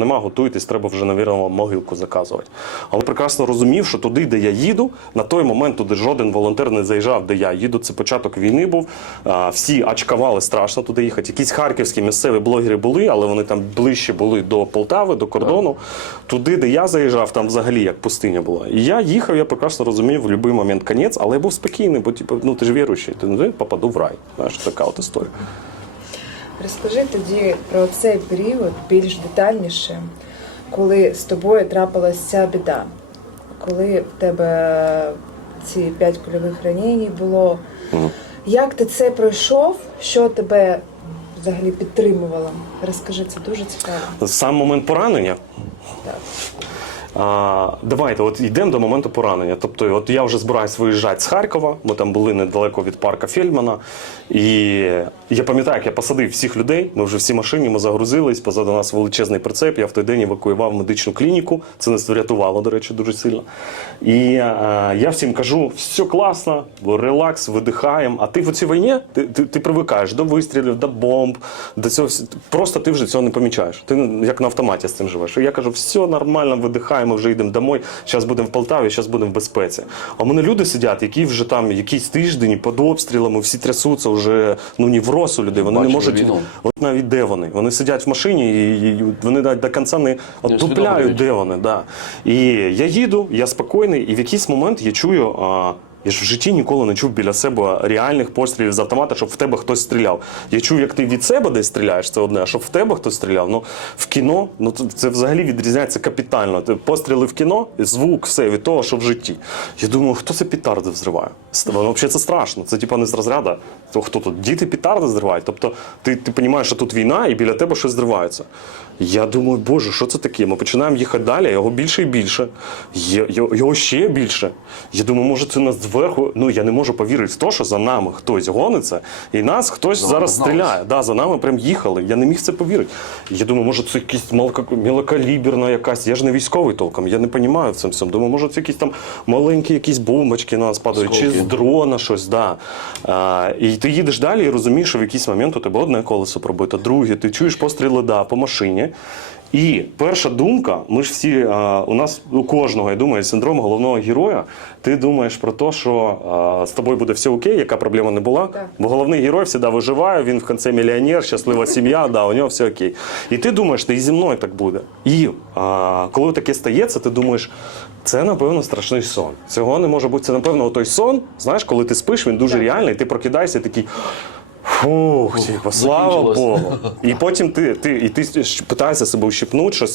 Нема, готуйтесь, треба вже, навірно, могилку заказувати. Але прекрасно розумів, що туди, де я їду, на той момент туди жоден волонтер не заїжджав, де я їду. Це початок війни був. Всі ачкавали страшно туди їхати. Якісь харківські місцеві блогери були, але вони там ближче були до Полтави, до кордону. Туди, де я заїжджав, там взагалі як пустиня була. І я їхав, я прекрасно розумів в будь-який момент кінець, але я був спокійний, бо типу, ну ти ж віруючий, ти ну, попаду в рай. Знаєш, така от історія. Розкажи тоді про цей період більш детальніше, коли з тобою трапилася ця біда, коли в тебе ці п'ять кульових ранень було. Як ти це пройшов? Що тебе взагалі підтримувало? Розкажи, це дуже цікаво. Сам момент поранення. Так. А, давайте, от йдемо до моменту поранення. Тобто, от я вже збираюсь виїжджати з Харкова. Ми там були недалеко від парка Фельдмана. І я пам'ятаю, як я посадив всіх людей. Ми вже всі машині, ми загрузились. Позаду нас величезний прицеп. Я в той день евакуював медичну клініку. Це нас врятувало, до речі, дуже сильно. І а, я всім кажу: все класно, релакс, видихаємо. А ти в цій війні ти, ти, ти привикаєш до вистрілів, до бомб, до цього. Просто ти вже цього не помічаєш. Ти як на автоматі з цим живеш. І я кажу, все нормально, видихаємо, вже йдемо домой. Зараз будемо в Полтаві, зараз будемо в безпеці. А в мене люди сидять, які вже там якісь тиждень під обстрілами, всі трясуться вже ну ні в у людей. Вони Бачу, не можуть. От навіть де вони? Вони сидять в машині і, і вони навіть до кінця не отдупляють, де вони. Да. І я їду, я спокійний, і в якийсь момент я чую. А, я ж в житті ніколи не чув біля себе реальних пострілів з автомата, щоб в тебе хтось стріляв. Я чув, як ти від себе десь стріляєш, це одне, а щоб в тебе хтось стріляв. Ну в кіно, ну це, взагалі відрізняється капітально. Постріли в кіно, звук, все від того, що в житті. Я думаю, хто це петарди взриває? Це- Взагалі це страшно. Це типа не з розряду. То хто тут? Діти петарди зривають. Тобто ти, ти розумієш, що тут війна і біля тебе щось зривається. Я думаю, боже, що це таке? Ми починаємо їхати далі, його більше і більше. Його ще більше. Я думаю, може, це нас зверху. Ну я не можу повірити в те, що за нами хтось гониться, і нас хтось За зараз нами стріляє. Да, за нами прям їхали. Я не міг в це повірити. Я думаю, може, це малка- мілокаліберна якась. Я ж не військовий толком, я не розумію в цьому всьому. Думаю, може, це якісь там маленькі якісь бомбочки на нас падають, чи з дрона щось. Да. А, і ти їдеш далі і розумієш, що в якийсь момент у тебе одне колесо пробито, друге, ти чуєш постріли да, по машині. І перша думка, ми ж всі, а, у нас у кожного, я думаю, синдром головного героя. Ти думаєш про те, що а, з тобою буде все окей, яка проблема не була. Так. Бо головний герой завжди виживає, він в кінці мільйонер, щаслива сім'я, да, у нього все окей. І ти думаєш, та і зі мною так буде. І а, коли таке стається, ти думаєш, це напевно страшний сон. Цього не може бути. Це напевно той сон. Знаєш, коли ти спиш, він дуже Так. реальний, ти прокидаєшся і такий. Фух, типу, слава. Богу. І потім ти, ти, і ти питаєшся себе ущипнути, щось